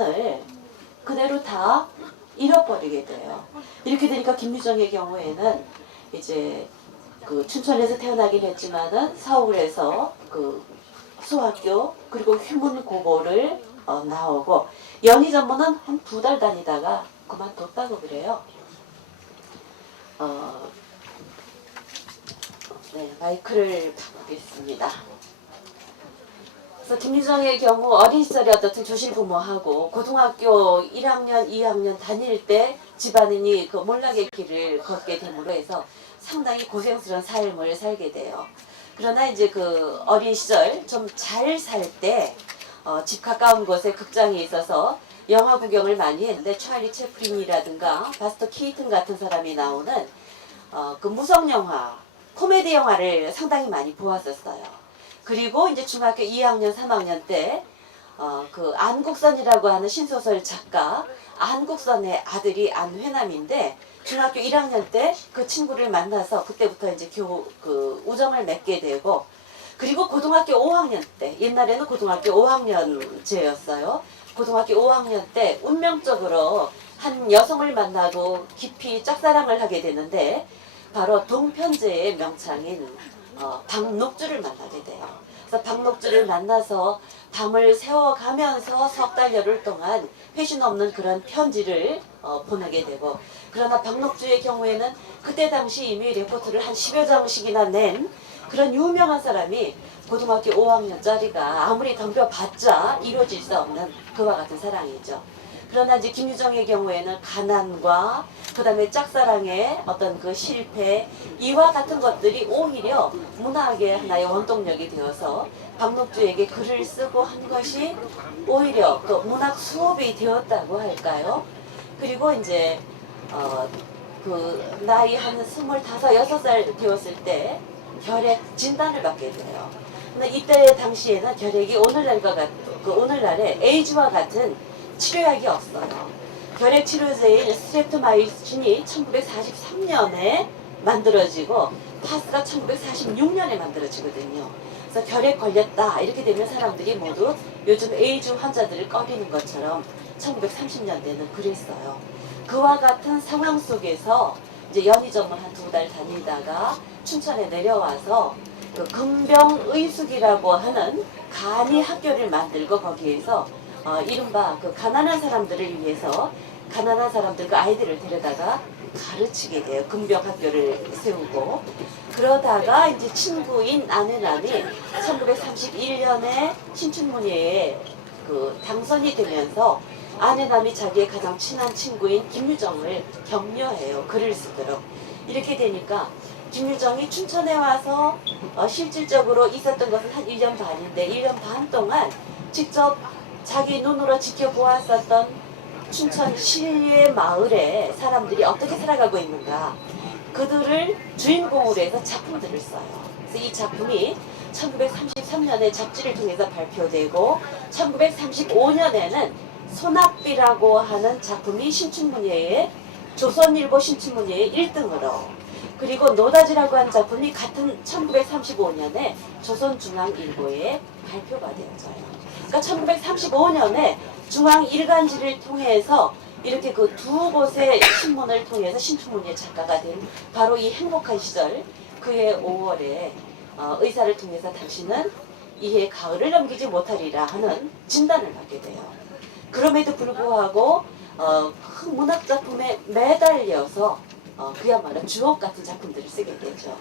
을 그대로 다 잃어버리게 돼요. 이렇게 되니까 김유정의 경우에는 이제 그 춘천에서 태어나긴 했지만은 서울에서 그 소학교 그리고 휘문고고를 나오고 연희전문은 한 2달 다니다가 그만뒀다고 그래요. 네, 마이크를 바꾸겠습니다. 그래서 김유정의 경우 어린 시절에 어떻든 조실부모하고 고등학교 1학년, 2학년 다닐 때 집안인이 그 몰락의 길을 걷게 됨으로 해서 상당히 고생스러운 삶을 살게 돼요. 그러나 이제 그 어린 시절 좀 잘 살 때 집 가까운 곳에 극장이 있어서 영화 구경을 많이 했는데 찰리 채플린이라든가 바스터 키튼 같은 사람이 나오는 그 무성 영화, 코미디 영화를 상당히 많이 보았었어요. 그리고 이제 중학교 2학년, 3학년 때 그 안국선이라고 하는 신소설 작가 안국선의 아들이 안회남인데 중학교 1학년 때 그 친구를 만나서 그때부터 이제 그 우정을 맺게 되고 그리고 고등학교 5학년 때 옛날에는 고등학교 5학년제였어요. 고등학교 5학년 때 운명적으로 한 여성을 만나고 깊이 짝사랑을 하게 되는데 바로 동편제의 명창인 박녹주를 만나게 돼요. 그래서 박녹주를 만나서 밤을 새워가면서 석 달여를 동안 회신 없는 그런 편지를 보내게 되고 그러나 박녹주의 경우에는 그때 당시 이미 레포트를 한 10여 장씩이나 낸 그런 유명한 사람이 고등학교 5학년짜리가 아무리 덤벼봤자 이루어질 수 없는 그와 같은 사랑이죠. 그러나 이제 김유정의 경우에는 가난과 그 다음에 짝사랑의 어떤 그 실패 이와 같은 것들이 오히려 문학의 하나의 원동력이 되어서 박녹주에게 글을 쓰고 한 것이 오히려 그 문학 수업이 되었다고 할까요? 그리고 이제 그 나이 한 25, 6살 되었을 때 결핵 진단을 받게 돼요. 근데 이때 당시에는 결핵이 오늘날의 에이즈와 같은 치료약이 없어요. 결핵 치료제인 스트랩토마이신이 1943년에 만들어지고 파스가 1946년에 만들어지거든요. 그래서 결핵 걸렸다 이렇게 되면 사람들이 모두 요즘 에이즈 환자들을 꺼리는 것처럼 1930년대는 그랬어요. 그와 같은 상황 속에서 이제 연희점을 한 2달 다니다가 춘천에 내려와서 그 금병의숙이라고 하는 간이 학교를 만들고 거기에서 이른바 그 가난한 사람들을 위해서 가난한 사람들 그 아이들을 데려다가 가르치게 돼요. 금병학교를 세우고 그러다가 이제 친구인 안회남이 1931년에 신춘문예에 그 당선이 되면서 안회남이 자기의 가장 친한 친구인 김유정을 격려해요. 글을 쓰도록. 이렇게 되니까 김유정이 춘천에 와서 실질적으로 있었던 것은 한 1년 반인데 1년 반 동안 직접 자기 눈으로 지켜보았었던 춘천 시의 마을에 사람들이 어떻게 살아가고 있는가 그들을 주인공으로 해서 작품들을 써요. 그래서 이 작품이 1933년에 잡지를 통해서 발표되고 1935년에는 소낙비라고 하는 작품이 신춘문예에 조선일보 신춘문예에 1등으로 그리고 노다지라고 하는 작품이 같은 1935년에 조선중앙일보에 발표가 되어져요. 그러니까 1935년에 중앙일간지를 통해서 이렇게 그 두 곳의 신문을 통해서 신춘문예 작가가 된 바로 이 행복한 시절 그해 5월에 의사를 통해서 당신은 이해 가을을 넘기지 못하리라 하는 진단을 받게 돼요. 그럼에도 불구하고 그 문학작품에 매달려서 그야말로 주옥 같은 작품들을 쓰게 되죠.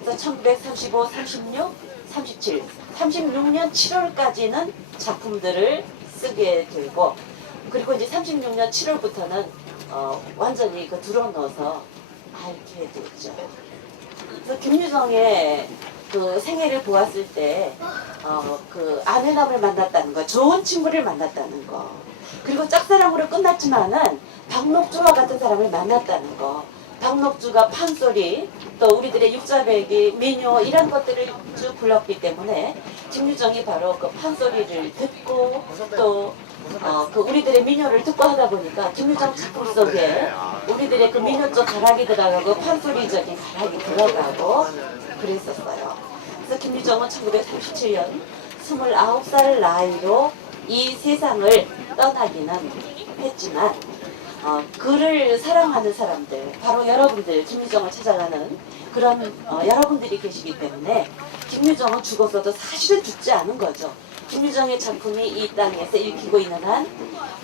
그래서 1935, 36, 37, 36년 7월까지는 작품들을 쓰게 되고 그리고 이제 36년 7월부터는 완전히 그 들어넣어서 앓게 되죠. 그래서 김유정의 그 생애를 보았을 때 그 안회남을 만났다는 거, 좋은 친구를 만났다는 거, 그리고 짝사랑으로 끝났지만은 박녹주와 같은 사람을 만났다는 거. 박녹주가 판소리, 또 우리들의 육자배기, 민요 이런 것들을 쭉 불렀기 때문에 김유정이 바로 그 판소리를 듣고 또 그 우리들의 민요를 듣고 하다 보니까 김유정 작품 속에 우리들의 그 민요 쪽 가락이 들어가고 판소리적인 가락이 들어가고 그랬었어요. 그래서 김유정은 1937년 29살 나이로 이 세상을 떠나기는 했지만 그를 사랑하는 사람들, 바로 여러분들, 김유정을 찾아가는 그런 여러분들이 계시기 때문에 김유정은 죽었어도 사실은 죽지 않은 거죠. 김유정의 작품이 이 땅에서 읽히고 있는 한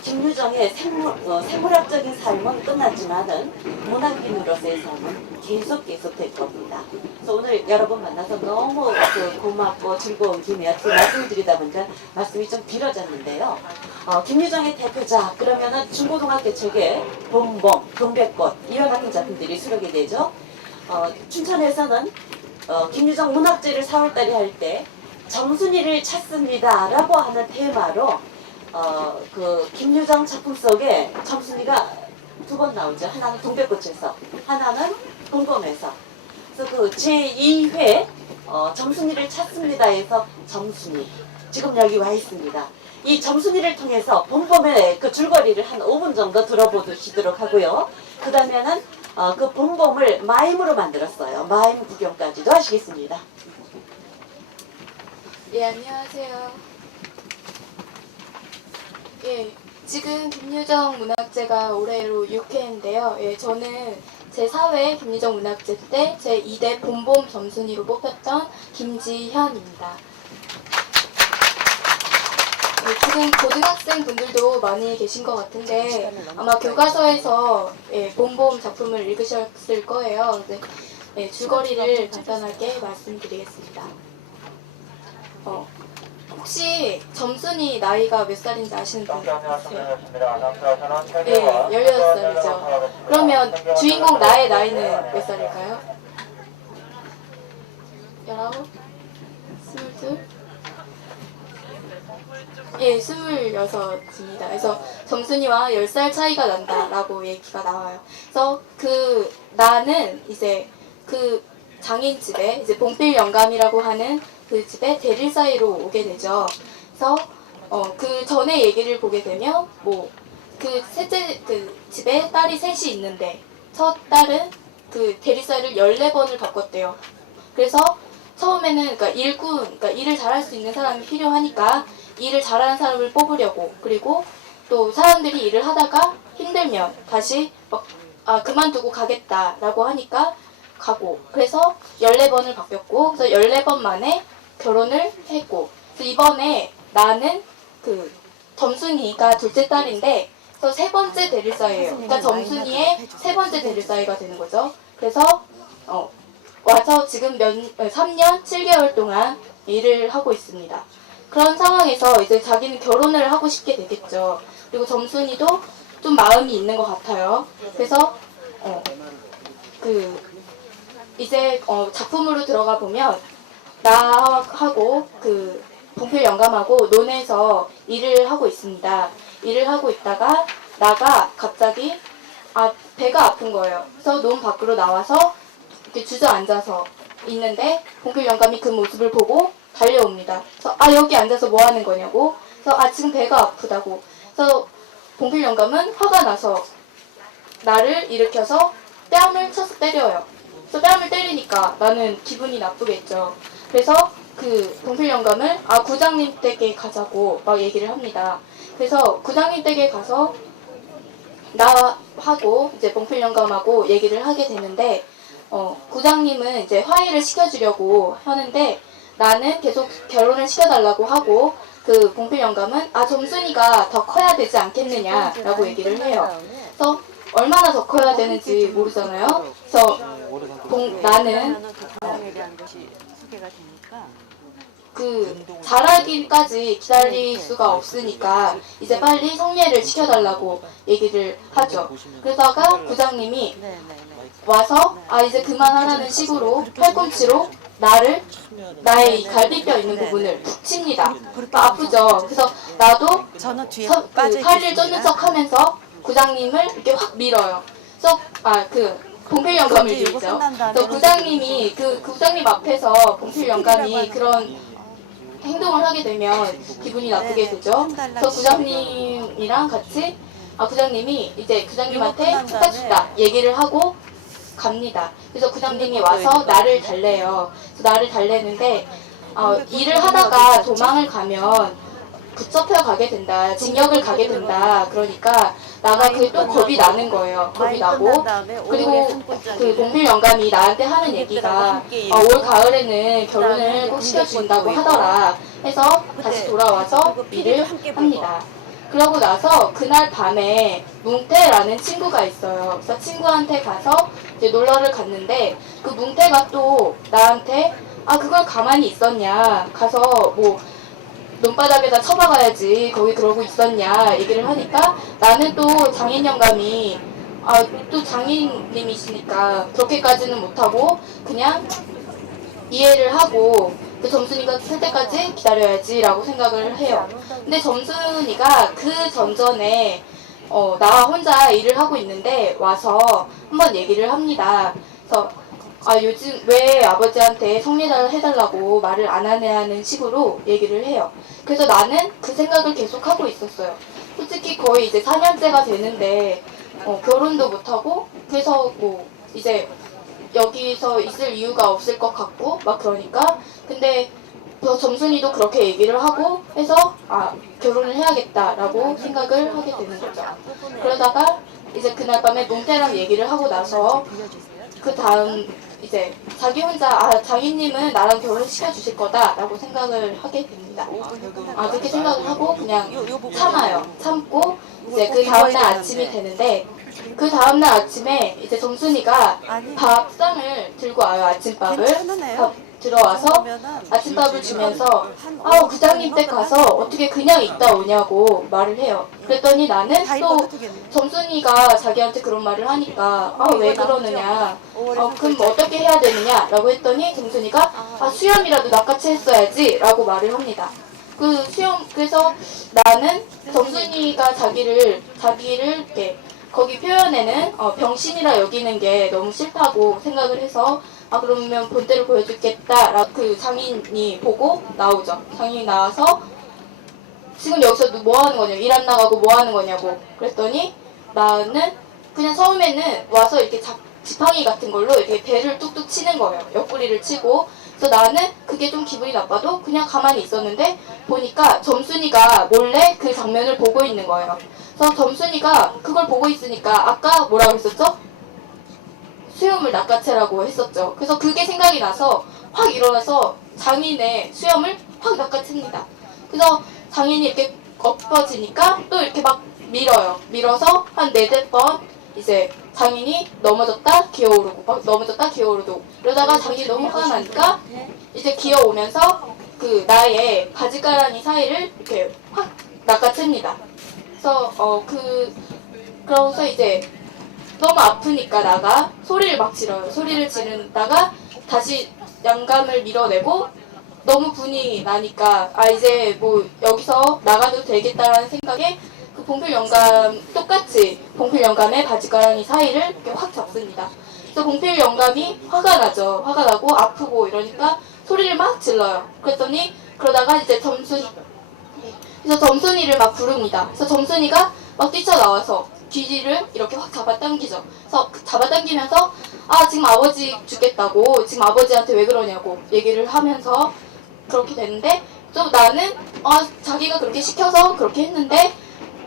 김유정의 생물학적인 삶은 끝났지만은 문학인으로서의 삶은 계속 될 겁니다. 그래서 오늘 여러분 만나서 너무 고맙고 즐거운 김에 어떻게 말씀드리다 보니까 말씀이 좀 길어졌는데요. 김유정의 대표작 그러면은 중고등학교 책에 봄봄, 동백꽃 이와 같은 작품들이 수록이 되죠. 춘천에서는 김유정 문학제를 4월달에 할 때 정순이를 찾습니다 라고 하는 테마로 그 김유정 작품 속에 정순이가 두 번 나오죠. 하나는 동백꽃에서, 하나는 봄봄에서. 그래서 그 제2회 정순이를 찾습니다에서 정순이 지금 여기 와 있습니다. 이 정순이를 통해서 봄봄의 그 줄거리를 한 5분 정도 들어보시도록 하고요. 그 다음에는 그 봄봄을 마임으로 만들었어요. 마임 구경까지도 하시겠습니다. 예, 안녕하세요. 예, 지금 김유정 문학제가 올해로 6회인데요. 예, 저는 제4회 김유정 문학제 때 제2대 봄봄 점순이로 뽑혔던 김지현입니다. 예, 지금 고등학생 분들도 많이 계신 것 같은데 아마 교과서에서 봄봄 작품을 읽으셨을 거예요. 네, 예, 줄거리를 간단하게 말씀드리겠습니다. 혹시 점순이 나이가 몇 살인지 아시는 분 있으세요? 네, 18살이죠. 그러면 주인공 나의 나이는 몇 살일까요? 19? 22? 예, 26입니다. 그래서 점순이와 10살 차이가 난다라고 얘기가 나와요. 그래서 나는 이제 그 장인 집에 이제 봉필 영감이라고 하는 그 집에 대릴 사이로 오게 되죠. 그래서 그 전에 얘기를 보게 되면 그 셋째 그 집에 딸이 셋이 있는데 첫 딸은 그 대릴 사이를 14번을 바꿨대요. 그래서 처음에는 그러니까 일을 잘할 수 있는 사람이 필요하니까 일을 잘하는 사람을 뽑으려고, 그리고 또 사람들이 일을 하다가 힘들면 다시 그만두고 가겠다라고 하니까 가고, 그래서 14번을 바뀌었고, 그래서 14번 만에 결혼을 했고, 그래서 이번에 나는 그 점순이가 둘째 딸인데, 그래서 세 번째 대릴사예요. 그러니까 점순이의 세 번째 대릴사이가 되는 거죠. 그래서 와서 지금 3년 7개월 동안 일을 하고 있습니다. 그런 상황에서 이제 자기는 결혼을 하고 싶게 되겠죠. 그리고 점순이도 좀 마음이 있는 것 같아요. 그래서 이제 작품으로 들어가 보면 나하고 그 봉필 영감하고 논에서 일을 하고 있습니다. 일을 하고 있다가 나가 갑자기 배가 아픈 거예요. 그래서 논 밖으로 나와서 이렇게 주저앉아서 있는데 봉필 영감이 그 모습을 보고 달려옵니다. 그래서 여기 앉아서 뭐 하는 거냐고. 그래서 지금 배가 아프다고. 그래서 봉필 영감은 화가 나서 나를 일으켜서 뺨을 쳐서 때려요. 그래서 뺨을 때리니까 나는 기분이 나쁘겠죠. 그래서 그 봉필 영감을 구장님 댁에 가자고 막 얘기를 합니다. 그래서 구장님 댁에 가서 나하고 이제 봉필 영감하고 얘기를 하게 되는데 구장님은 이제 화해를 시켜주려고 하는데 나는 계속 결혼을 시켜달라고 하고, 그 봉필 영감은 점순이가 더 커야 되지 않겠느냐라고 얘기를 해요. 그래서 얼마나 더 커야 되는지 모르잖아요. 그래서 나는 그 자라기까지 기다릴 수가 없으니까 이제 빨리 성례를 시켜달라고 얘기를 하죠. 그러다가 구장님이 와서 이제 그만하라는 식으로 팔꿈치로 나의 갈비뼈 있는 부분을 푹 칩니다. 아프죠. 그래서 나도 팔을 쫓는 척 하면서 구장님을 이렇게 확 밀어요. 그래서 봉필 영감을 밀죠. 그래서 구장님이 구장님 앞에서 봉필 영감이 그런 행동을 하게 되면 기분이 나쁘게 되죠. 그래서 구장님이랑 같이 구장님이 이제 구장님한테 축하주다 얘기를 하고 갑니다. 그래서 구장님이 와서 나를 달래요. 그래서 나를 달래는데 일을 하다가 도망을 가면 붙잡혀 가게 된다, 징역을 가게 된다. 그러니까 나가 그게 또 겁이 나는 거예요. 겁이 나고 그리고 그 봉필 영감이 나한테 하는 얘기가 올 가을에는 결혼을 꼭 시켜준다고 하더라 해서 다시 돌아와서 일을 합니다. 그러고 나서 그날 밤에 뭉태라는 친구가 있어요. 그래서 친구한테 가서 이제 놀러를 갔는데 그 뭉태가 또 나한테 그걸 가만히 있었냐, 가서 뭐 논바닥에다 쳐박아야지 거기 그러고 있었냐 얘기를 하니까 나는 또 장인 영감이 또 장인님이시니까 그렇게까지는 못하고 그냥 이해를 하고 그 점순이가 쓸 때까지 기다려야지라고 생각을 해요. 근데 점순이가 그 전전에 나 혼자 일을 하고 있는데 와서 한번 얘기를 합니다. 그래서 요즘 왜 아버지한테 성례를 해달라고 말을 안 하냐는 식으로 얘기를 해요. 그래서 나는 그 생각을 계속 하고 있었어요. 솔직히 거의 이제 4년째가 되는데 결혼도 못하고 그래서 뭐 이제 여기서 있을 이유가 없을 것 같고 막 그러니까 근데 점순이도 그렇게 얘기를 하고 해서 결혼을 해야겠다라고 생각을 하게 되는 거죠. 그러다가 이제 그날 밤에 뭉태랑 얘기를 하고 나서 그 다음 이제 자기 혼자 장인님은 나랑 결혼시켜 주실 거다라고 생각을 하게 됩니다. 그렇게 생각을 하고 그냥 참아요. 참고 이제 그 다음날 아침이 되는데 그 다음날 아침에 이제 점순이가 밥상을 들고 와요. 아침밥을 들어와서 아침밥을 주면서 부장님 댁 가서 어떻게 그냥 있다 오냐고 말을 해요. 그랬더니 나는 또 점순이가 자기한테 그런 말을 하니까 왜 그러느냐, 그럼 어떻게 해야 되느냐 라고 했더니 점순이가 수염이라도 낚아채 했어야지 라고 말을 합니다. 그 수염, 그래서 나는 점순이가 자기를 이렇게 거기 표현에는 병신이라 여기는 게 너무 싫다고 생각을 해서 그러면 본때를 보여주겠다 라고 그 장인이 보고 나오죠. 장인이 나와서 지금 여기서 뭐 하는 거냐고, 일 안 나가고 뭐 하는 거냐고 그랬더니 나는 그냥 처음에는 와서 이렇게 지팡이 같은 걸로 이렇게 배를 뚝뚝 치는 거예요. 옆구리를 치고. 그래서 나는 그게 좀 기분이 나빠도 그냥 가만히 있었는데 보니까 점순이가 몰래 그 장면을 보고 있는 거예요. 그래서 점순이가 그걸 보고 있으니까 아까 뭐라고 했었죠? 수염을 낚아채라고 했었죠. 그래서 그게 생각이 나서 확 일어나서 장인의 수염을 확 낚아챕니다. 그래서 장인이 이렇게 엎어지니까 또 이렇게 막 밀어요. 밀어서 한 4-5번 이제 장인이 넘어졌다 기어오르고 막 넘어졌다 기어오르고 이러다가 장인이 너무 화가 나니까 이제 기어오면서 그 나의 바지가랑이 사이를 이렇게 확 낚아챕니다. 그래서 그러고서 이제 너무 아프니까 나가 소리를 막 지르요. 소리를 지르다가 다시 영감을 밀어내고 너무 분이 나니까 이제 뭐 여기서 나가도 되겠다라는 생각에 그 봉필 영감 똑같이 봉필 영감의 바지가랑이 사이를 이렇게 확 잡습니다. 그래서 봉필 영감이 화가 나죠. 화가 나고 아프고 이러니까 소리를 막 질러요. 그랬더니 그러다가 이제 그래서 점순이를 막 부릅니다. 그래서 점순이가 막 뛰쳐나와서 귀지를 이렇게 확 잡아당기죠. 그래서 잡아당기면서 지금 아버지 죽겠다고 지금 아버지한테 왜 그러냐고 얘기를 하면서 그렇게 되는데 또 나는 자기가 그렇게 시켜서 그렇게 했는데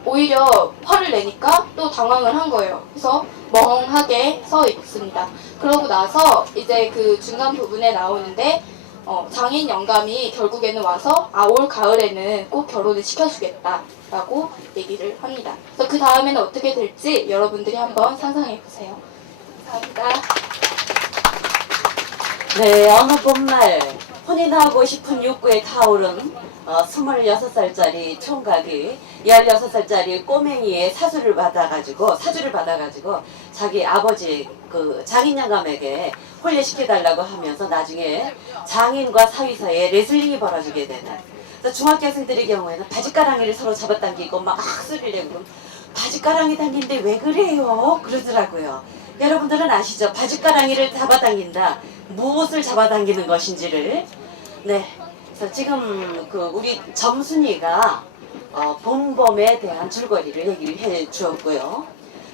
오히려 화를 내니까 또 당황을 한 거예요. 그래서 멍하게 서 있습니다. 그러고 나서 이제 그 중간 부분에 나오는데 장인 영감이 결국에는 와서 올 가을에는 꼭 결혼을 시켜주겠다라고 얘기를 합니다. 그래서 그 다음에는 어떻게 될지 여러분들이 한번 상상해 보세요. 감사합니다. 네, 어느 봄날 혼인하고 싶은 욕구에 타오른 26살짜리 총각이 16살짜리 꼬맹이의 사주를 받아가지고 자기 아버지 그 장인 영감에게 혼례시켜달라고 하면서 나중에 장인과 사위 사이에 레슬링이 벌어지게 되는. 그래서 중학교생들의 경우에는 바지가랑이를 서로 잡아당기고 막 소리를 내고 바지가랑이 당긴데 왜 그래요? 그러더라고요. 여러분들은 아시죠? 바지가랑이를 잡아당긴다. 무엇을 잡아당기는 것인지를. 네. 그래서 지금 그 우리 점순이가 봄봄에 대한 줄거리를 얘기를 해 주었고요.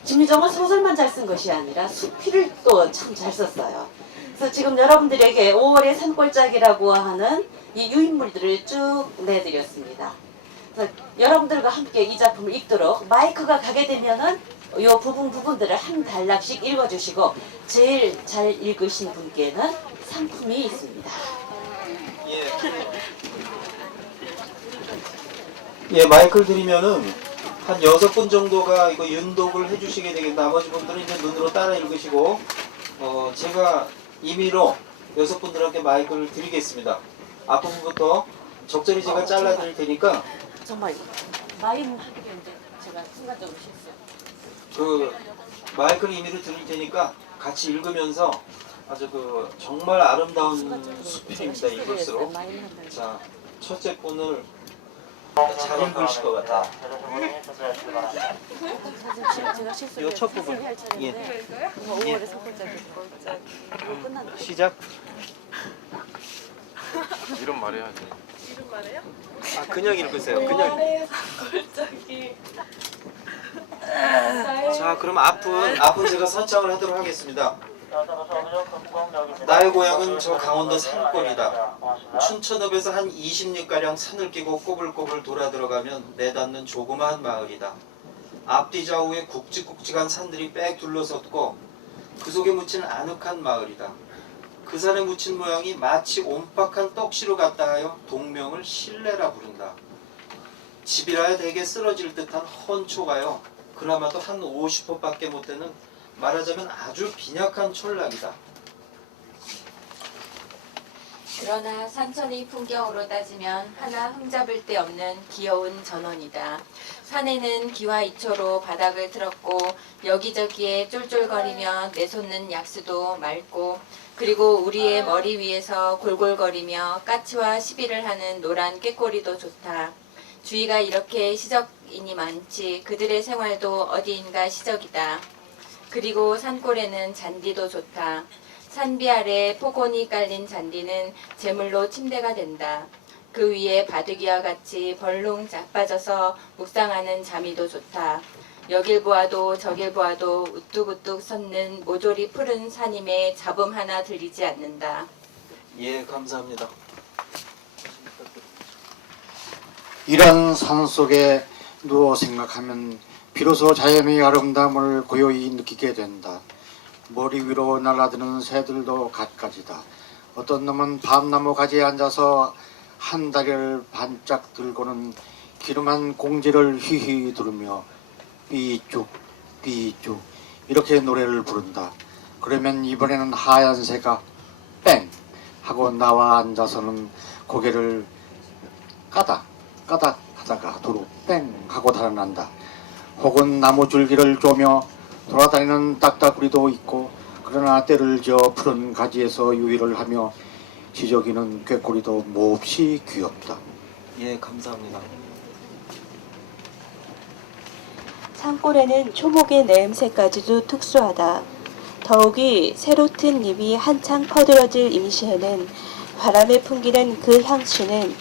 김유정은 소설만 잘 쓴 것이 아니라 수필을 또 참 잘 썼어요. 그래서 지금 여러분들에게 5월의 산골짜기라고 하는 이 유인물들을 쭉 내드렸습니다. 그래서 여러분들과 함께 이 작품을 읽도록 마이크가 가게 되면은 요 부분들을 한 단락씩 읽어주시고 제일 잘 읽으신 분께는 상품이 있습니다. 예, 마이크를 드리면은 한 6분 정도가 이거 윤독을 해주시게 되겠다. 나머지 분들은 이제 눈으로 따라 읽으시고, 제가 임의로 6분들한테 마이크를 드리겠습니다. 앞부분부터 적절히 제가 잘라 드릴 테니까, 정말 마임 하게 되는데 제가 순간적으로 실수. 그 마이크를 임의로 드릴 테니까 같이 읽으면서 아주 정말 아름다운 수필입니다. 읽을수록. 자, 첫째 분을 잘 읽으실 것 같아요. 제가 실수. 이거 첫 부분. 예. 5월에 첫 번째 끝났나? 시작. 이름 말해야지. 아, 그냥 읽으세요. 그냥. 자, 그럼 앞은 제가 선창을 하도록 하겠습니다. 나의 고향은 저 강원도 산골이다. 춘천읍에서 한 20리가량 산을 끼고 꼬불꼬불 돌아 들어가면 내닿는 조그마한 마을이다. 앞뒤 좌우에 굵직굵직한 산들이 빽 둘러섰고 그 속에 묻힌 아늑한 마을이다. 그 산에 묻힌 모양이 마치 온박한 떡시로 같다 하여 동명을 실내라 부른다. 집이라야 대개 쓰러질 듯한 헌초가요. 그나마도 한 50호밖에 못 되는 말하자면 아주 빈약한 촌락이다. 그러나 산천의 풍경으로 따지면 하나 흠잡을 데 없는 귀여운 전원이다. 산에는 기와 이초로 바닥을 틀었고 여기저기에 쫄쫄거리며 내솟는 약수도 맑고 그리고 우리의 머리 위에서 골골거리며 까치와 시비를 하는 노란 꾀꼬리도 좋다. 주위가 이렇게 시적인이 많지 그들의 생활도 어디인가 시적이다. 그리고 산골에는 잔디도 좋다. 산비 아래 포곤이 깔린 잔디는 제물로 침대가 된다. 그 위에 바둑이와 같이 벌렁 자빠져서 묵상하는 잠이도 좋다. 여길 보아도 저길 보아도 우뚝우뚝 섰는 모조리 푸른 산임에 잡음 하나 들리지 않는다. 예, 감사합니다. 이런 산 속에 누워 생각하면 비로소 자연의 아름다움을 고요히 느끼게 된다. 머리 위로 날아드는 새들도 갖가지다. 어떤 놈은 밤나무 가지에 앉아서 한 다리를 반짝 들고는 기름한 공지를 휘휘 두르며 삐쭉 삐쭉 이렇게 노래를 부른다. 그러면 이번에는 하얀 새가 뺑 하고 나와 앉아서는 고개를 까닥 하다가 도로 뺑 하고 달아난다. 혹은 나무 줄기를 쪼며 돌아다니는 딱따구리도 있고 그러나 때를 지어 푸른 가지에서 유의를 하며 지저귀는 꾀꼬리도 몹시 귀엽다. 예, 감사합니다. 산골에는 초목의 내음새까지도 특수하다. 더욱이 새로 튼 잎이 한창 퍼들어질 임시에는 바람에 풍기는 그 향취는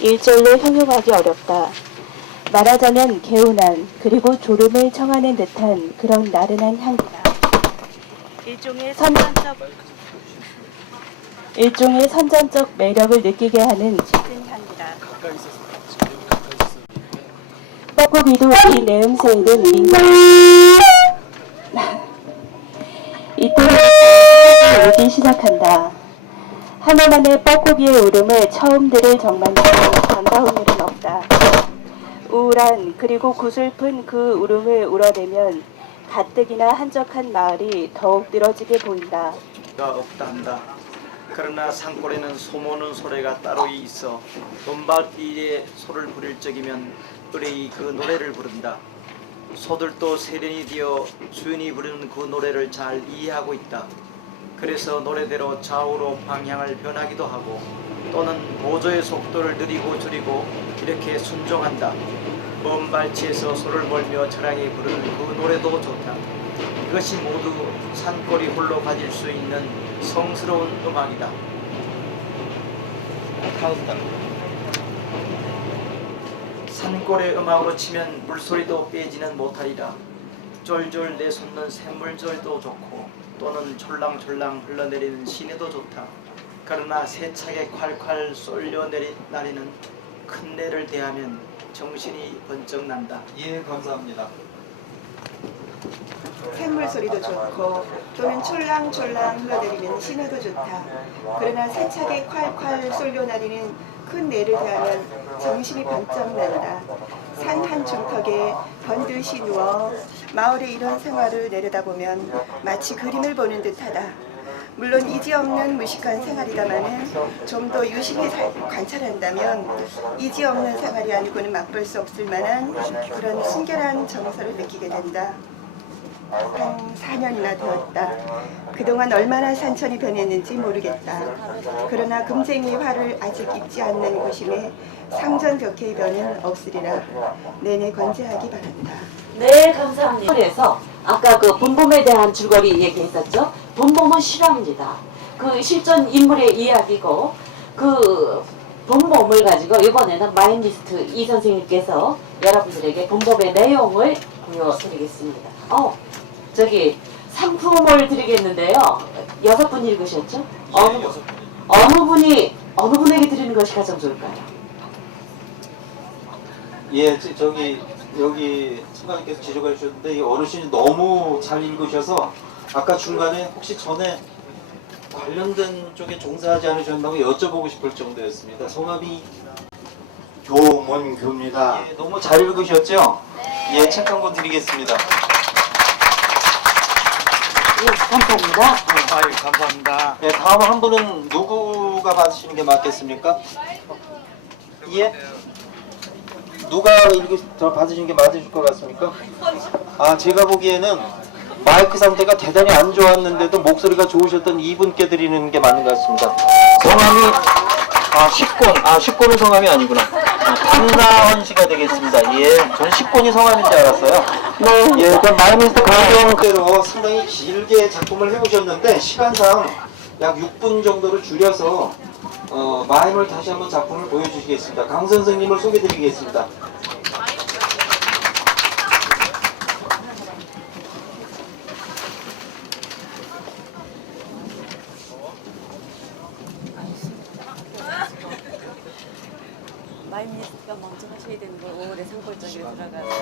일절로 형용하기 어렵다. 말하자면 개운한 그리고 졸음을 청하는 듯한 그런 나른한 향기다. 일종의 선전적 매력을 느끼게 하는 짙은 향기다. 뻐꾸기도 이 내음새에는 민감해. 이때 울기 시작한다. 하나만의 뻐꾸기의 울음을 처음 들을 정만큼 반가운 일은 없다. 우울한 그리고 구슬픈 그 울음을 울어내면 가뜩이나 한적한 마을이 더욱 늘어지게 보인다. 가 없다 한다. 그러나 산골에는 소모는 소래가 따로 있어 돈바띠에 소를 부릴 적이면 의뢰이 그 노래를 부른다. 소들도 세련이 되어 주인이 부르는 그 노래를 잘 이해하고 있다. 그래서 노래대로 좌우로 방향을 변하기도 하고 또는 보조의 속도를 느리고 줄이고 이렇게 순종한다. 먼 발치에서 소를 몰며 저랑이 부르는 그 노래도 좋다. 이것이 모두 산골이 홀로 가질 수 있는 성스러운 음악이다. 다음 단. 산골의 음악으로 치면 물소리도 빼지는 못하리라. 쫄쫄 내솟는 샘물소리도 좋고 또는 졸랑졸랑 흘러내리는 시내도 좋다. 그러나 세차게 콸콸 쏠려 나리는 큰 내를 대하면 정신이 번쩍 난다. 예, 감사합니다. 샘물 소리도 좋고 또는 촐랑촐랑 흘러내리는 신호도 좋다. 그러나 세차게 콸콸 쏠려나리는 큰 내를 대하면 정신이 번쩍 난다. 산 한 중턱에 번듯이 누워 마을의 이런 생활을 내려다보면 마치 그림을 보는 듯하다. 물론 이지없는 무식한 생활이다마는 좀 더 유심히 관찰한다면 이지없는 생활이 아니고는 맛볼 수 없을 만한 그런 순결한 정서를 느끼게 된다. 한 4년이나 되었다. 그동안 얼마나 산천이 변했는지 모르겠다. 그러나 금쟁이 화를 아직 입지 않는 곳임에 상전벽해의 변은 없으리라. 내내 건재하기 바란다. 네, 감사합니다. 그래서 아까 그 본범에 대한 줄거리 얘기했었죠. 본범은 실화입니다. 그 실존 인물의 이야기고 그 본범을 가지고 이번에는 마인리스트 이 선생님께서 여러분들에게 본범의 내용을 보여드리겠습니다. 저기 상품을 드리겠는데요. 6분 읽으셨죠? 어느 분에게 드리는 것이 가장 좋을까요? 예, 저기 여기 승관님께서 지적해 주셨는데 이 어르신이 너무 잘 읽으셔서 아까 중간에 혹시 전에 관련된 쪽에 종사하지 않으셨나고 여쭤보고 싶을 정도였습니다. 성함이 조문규입니다. 예, 너무 잘 읽으셨죠? 예, 책 한 권 드리겠습니다. 예, 감사합니다. 아유, 감사합니다. 예, 다음 한 분은 누구가 받으시는 게 맞겠습니까? 예? 누가 더 받으시는 게 맞으실 것 같습니까? 제가 보기에는 마이크 상태가 대단히 안 좋았는데도 목소리가 좋으셨던 이분께 드리는 게 맞는 것 같습니다. 성함이 식곤은 성함이 아니구나. 박나헌 씨가 되겠습니다. 예, 전 식곤이 성함인 줄 알았어요. 네. 예, 그럼 마이미스터 강경대로 상당히 길게 작품을 해오셨는데 시간상 약 6분 정도로 줄여서 마임을 다시 한번 작품을 보여주시겠습니다. 강 선생님을 소개드리겠습니다. 마임리스트가 먼저 하셔야 되는 걸 5월에 산골짜기로 들어가서